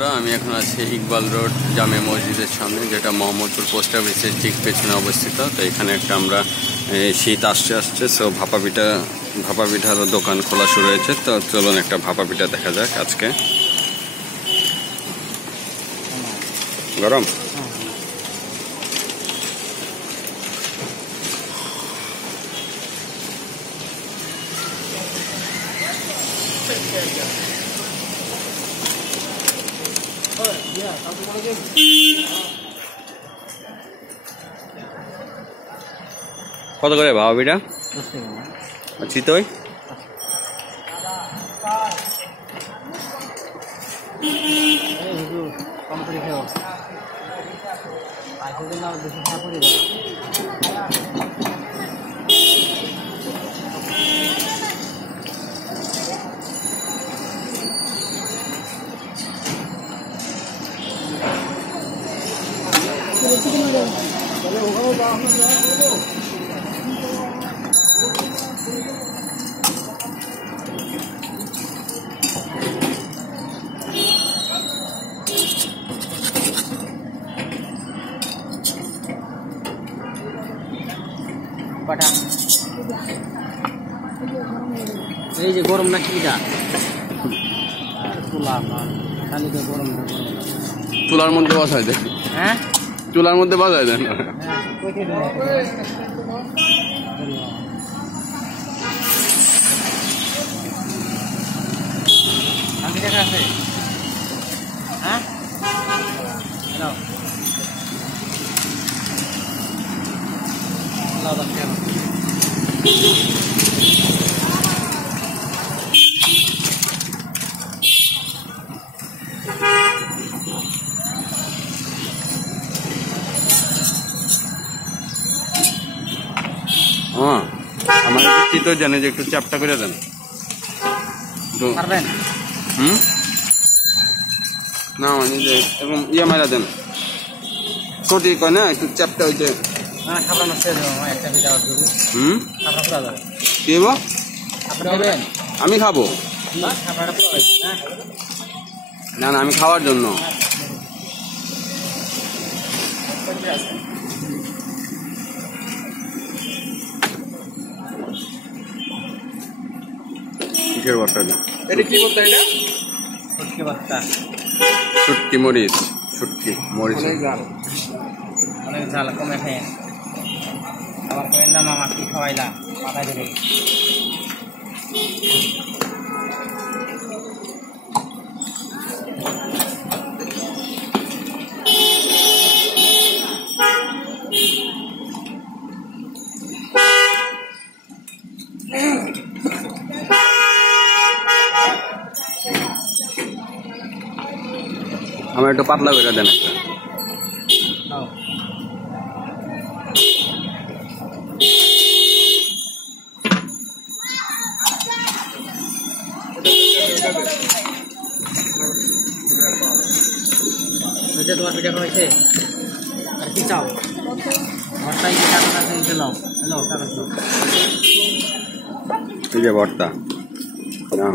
বন্ধুরা, আমি এখন আছি ইকবাল রোড জামে মসজিদের সামনে, যেটা মোহাম্মদপুর পোস্ট অফিসের ঠিক পেছনে অবস্থিত। তো এখানে একটা আমরা শীত আসছে সো ভাপা পিঠার দোকান খোলা শুরু হয়েছে। তো চলুন একটা ভাপা পিঠা দেখা যাক আজকে। গরম কত করে ভাপা পিঠা? চিতই এই যে গরম না কিটা চুলার মধ্যে বসাই দেন। হ্যাঁ, চুলার মধ্যে বসাই দেন। আছে হ্যাঁ আমার চিতই জানে যে একটু চাপটা করে দেন। পারবেন? না মানে যে এরকম ইয়ে মারা দেন, ছোটি কয় না একটু চাপটা হইতে। কি হবো? আমি খাবো না, না আমি খাওয়ার জন্য। কিসের ভর্তা? এটা কি ভর্তা? এটা শুটকি ভর্তা। শুটকি মরিচ, শুটকি মরিচ অনেক ঝাল কমে খেয়ে আবার করেন না মামা কি খাওয়াইলা মাথা ধরে। আমার একটু পাতলা করে দেন একটা। তোমার পিঠা খাওয়াইছে আর কি চাও? ভর্তাই কি টাকা আছে নিতে নাও। হ্যালো টাকা চাও? এই যে ভর্তা তারা